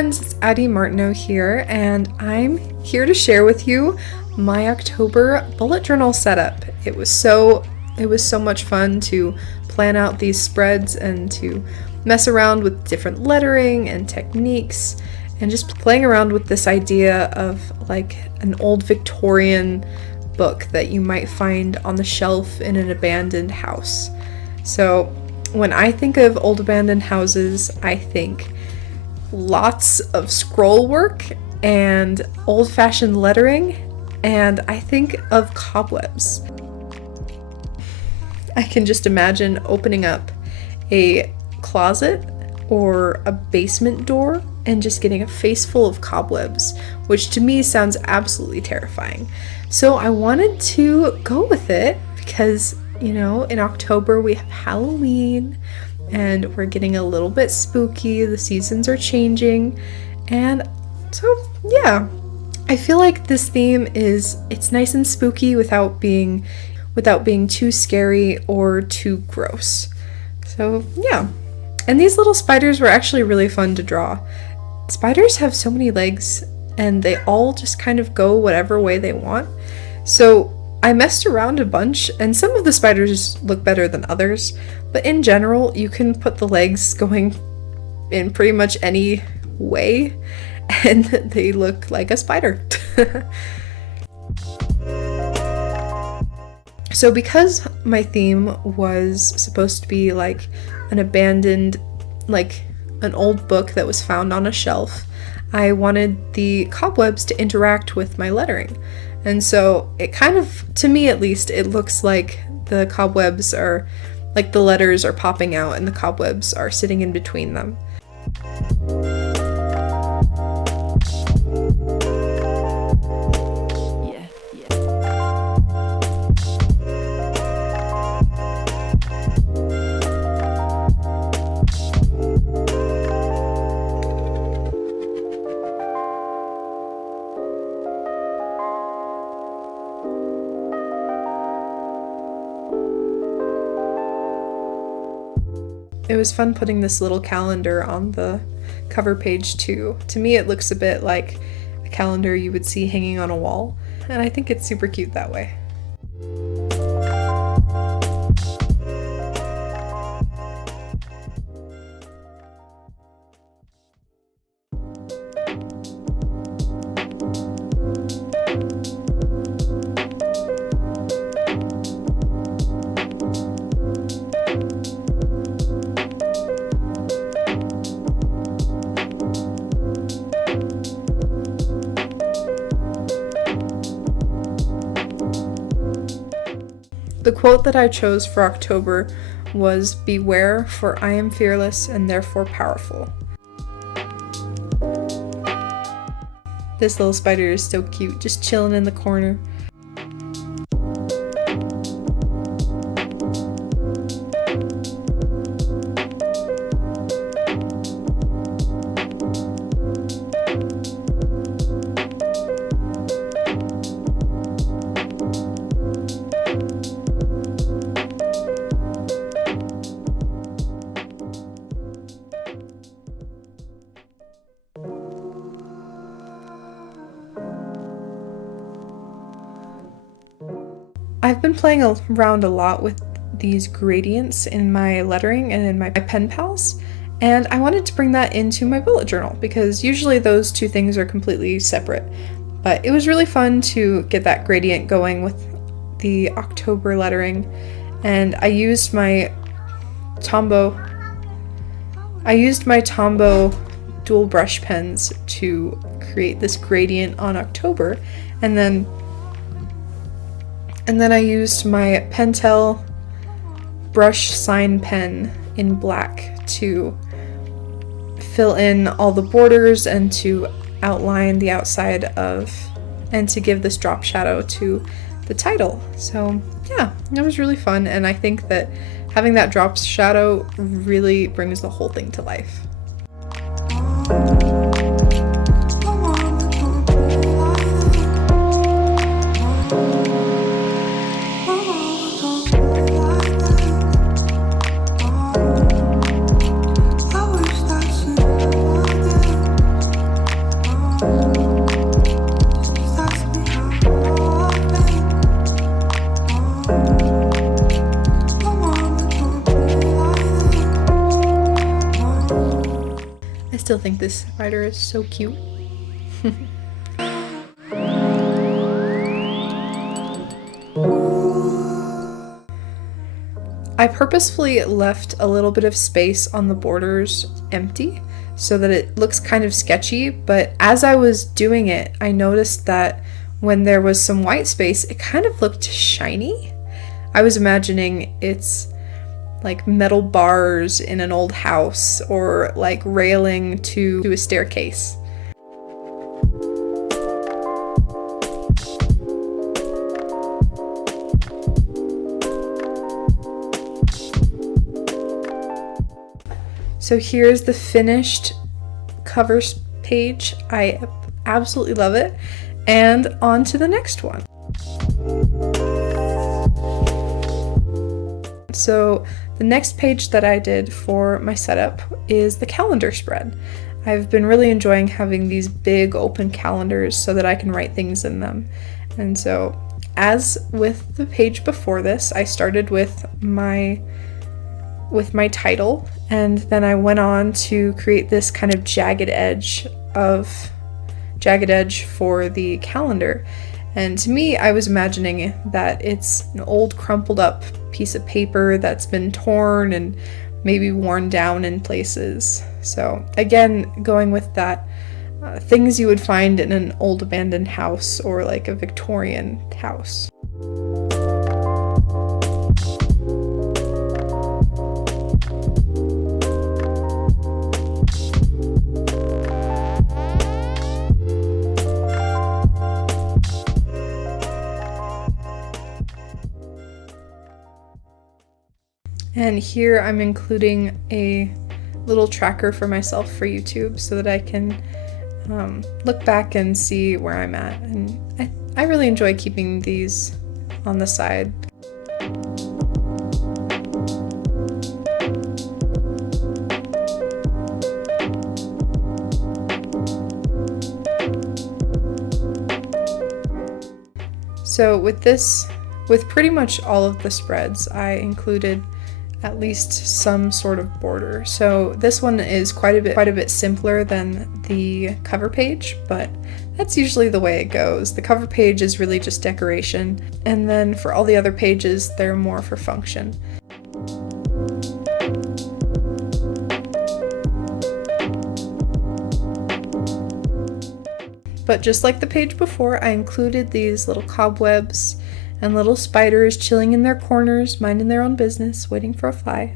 friends, it's Addie Martineau here, and I'm here to share with you my October bullet journal setup. It was so much fun to plan out these spreads and to mess around with different lettering and techniques and just playing around with this idea of like an old Victorian book that you might find on the shelf in an abandoned house. So when I think of old abandoned houses, I think lots of scroll work and old-fashioned lettering, and I think of cobwebs. I can just imagine opening up a closet or a basement door and just getting a face full of cobwebs, which to me sounds absolutely terrifying. So I wanted to go with it because, you know, in October we have Halloween and we're getting a little bit spooky, the seasons are changing, and so yeah, I feel like this theme it's nice and spooky without being too scary or too gross. So yeah. And these little spiders were actually really fun to draw. Spiders have so many legs and they all just kind of go whatever way they want. So I messed around a bunch, and some of the spiders look better than others, but in general, you can put the legs going in pretty much any way, and they look like a spider. So because my theme was supposed to be like an abandoned, like an old book that was found on a shelf, I wanted the cobwebs to interact with my lettering. And so it kind of, to me at least, it looks like the cobwebs are, like the letters are popping out and the cobwebs are sitting in between them. It was fun putting this little calendar on the cover page too. To me it looks a bit like a calendar you would see hanging on a wall, and I think it's super cute that way. The quote that I chose for October was, "Beware, for I am fearless and therefore powerful." This little spider is so cute, just chilling in the corner. I've been playing around a lot with these gradients in my lettering and in my pen pals, and I wanted to bring that into my bullet journal because usually those two things are completely separate. But it was really fun to get that gradient going with the October lettering, and I used my Tombow dual brush pens to create this gradient on October, and then I used my Pentel brush sign pen in black to fill in all the borders and to outline the outside of, and to give this drop shadow to the title. So yeah, that was really fun, and I think that having that drop shadow really brings the whole thing to life. still think this spider is so cute. I purposefully left a little bit of space on the borders empty so that it looks kind of sketchy, but as I was doing it, I noticed that when there was some white space, it kind of looked shiny. I was imagining it's like metal bars in an old house or like railing to a staircase. So here's the finished cover page. I absolutely love it. And on to the next one. So the next page that I did for my setup is the calendar spread. I've been really enjoying having these big open calendars so that I can write things in them. And so, as with the page before this, I started with my title, and then I went on to create this kind of jagged edge for the calendar. And to me, I was imagining that it's an old crumpled up piece of paper that's been torn and maybe worn down in places. So again, going with that, things you would find in an old abandoned house or like a Victorian house. And here I'm including a little tracker for myself for YouTube so that I can look back and see where I'm at. And I really enjoy keeping these on the side. So with pretty much all of the spreads, I included at least some sort of border. So this one is quite a bit simpler than the cover page, but that's usually the way it goes. The cover page is really just decoration, and then for all the other pages, they're more for function. But just like the page before, I included these little cobwebs and little spiders chilling in their corners, minding their own business, waiting for a fly.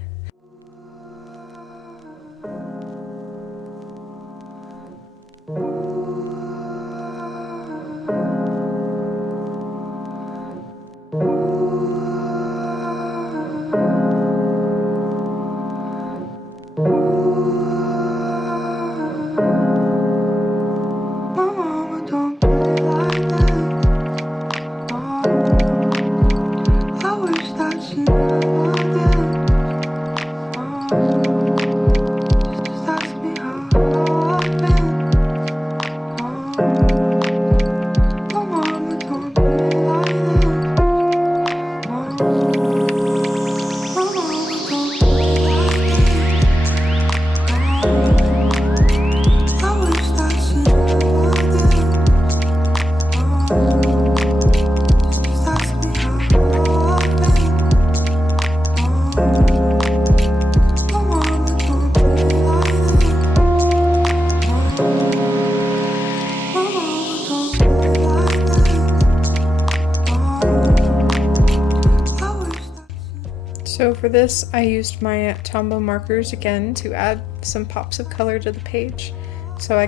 So for this, I used my Tombow markers again to add some pops of color to the page. So I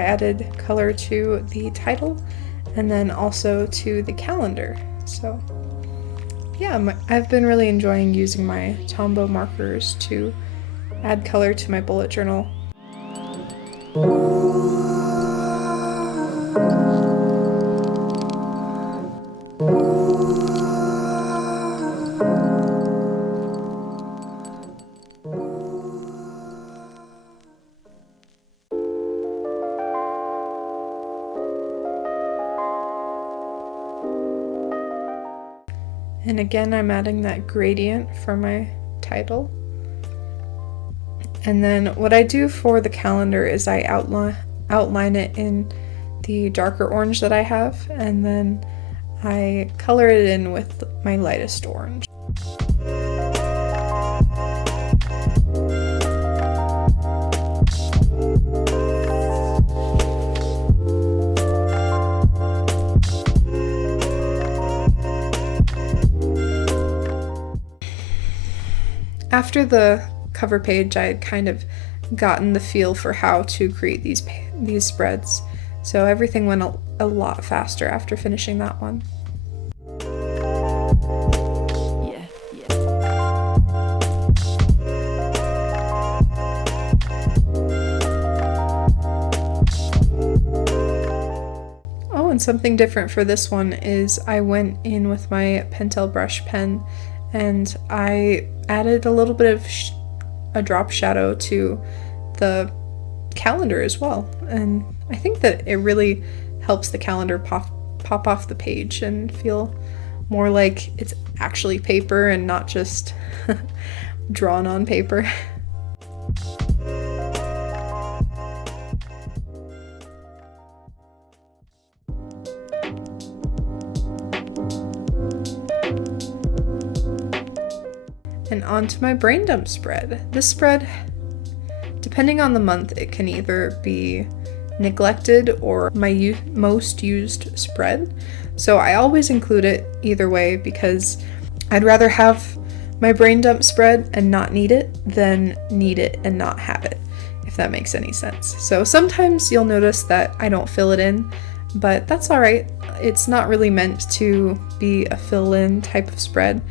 added color to the title and then also to the calendar. So yeah, I've been really enjoying using my Tombow markers to add color to my bullet journal. And again, I'm adding that gradient for my title. And then what I do for the calendar is I outline it in the darker orange that I have, and then I color it in with my lightest orange. After the cover page, I had kind of gotten the feel for how to create these spreads, so everything went a lot faster after finishing that one. Oh, and something different for this one is I went in with my Pentel brush pen and I added a little bit of a drop shadow to the calendar as well, and I think that it really helps the calendar pop off the page and feel more like it's actually paper and not just drawn on paper. And onto my brain dump spread. This spread, depending on the month, it can either be neglected or my most used spread. So I always include it either way because I'd rather have my brain dump spread and not need it than need it and not have it, if that makes any sense. So sometimes you'll notice that I don't fill it in, but that's all right. It's not really meant to be a fill-in type of spread.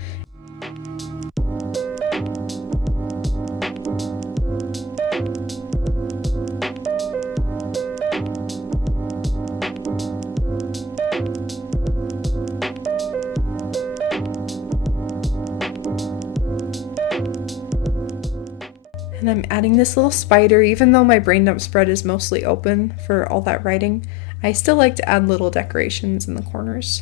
And I'm adding this little spider. Even though my brain dump spread is mostly open for all that writing, I still like to add little decorations in the corners.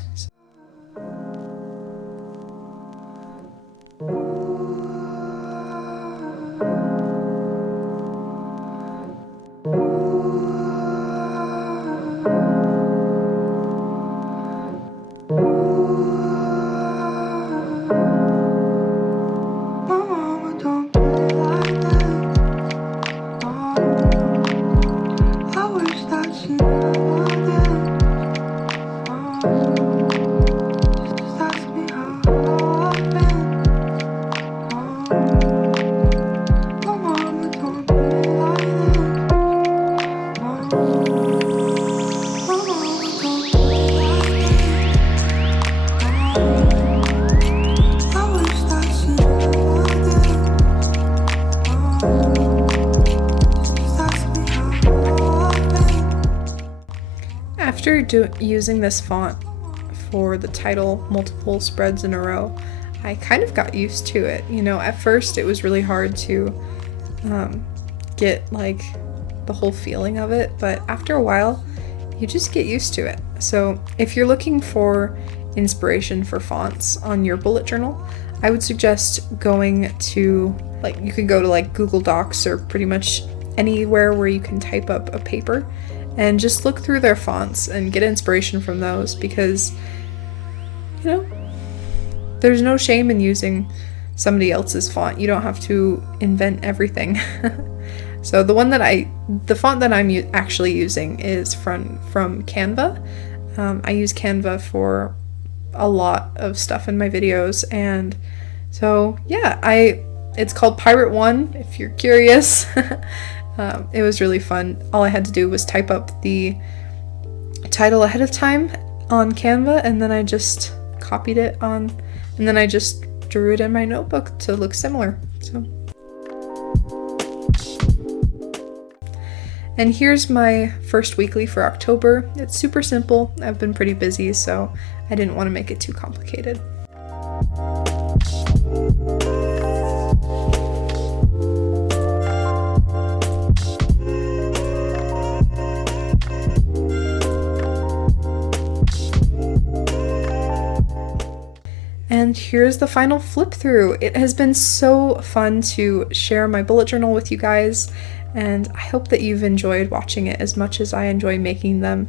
After using this font for the title multiple spreads in a row, I kind of got used to it. You know, at first it was really hard to get like the whole feeling of it, but after a while you just get used to it. So if you're looking for inspiration for fonts on your bullet journal, I would suggest going to, like, you could go to like Google Docs or pretty much anywhere where you can type up a paper and just look through their fonts and get inspiration from those, because, you know, there's no shame in using somebody else's font. You don't have to invent everything. So the font that I'm actually using is from Canva. I use Canva for a lot of stuff in my videos, and so yeah, it's called Pirate One if you're curious. It was really fun. All I had to do was type up the title ahead of time on Canva, and then I just copied it on, and then I just drew it in my notebook to look similar. So, and here's my first weekly for October. It's super simple. I've been pretty busy, so I didn't want to make it too complicated. And here's the final flip through. It has been so fun to share my bullet journal with you guys, and I hope that you've enjoyed watching it as much as I enjoy making them.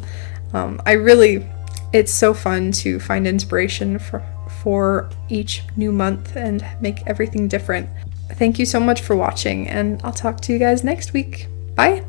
It's so fun to find inspiration for each new month and make everything different. Thank you so much for watching, and I'll talk to you guys next week. Bye!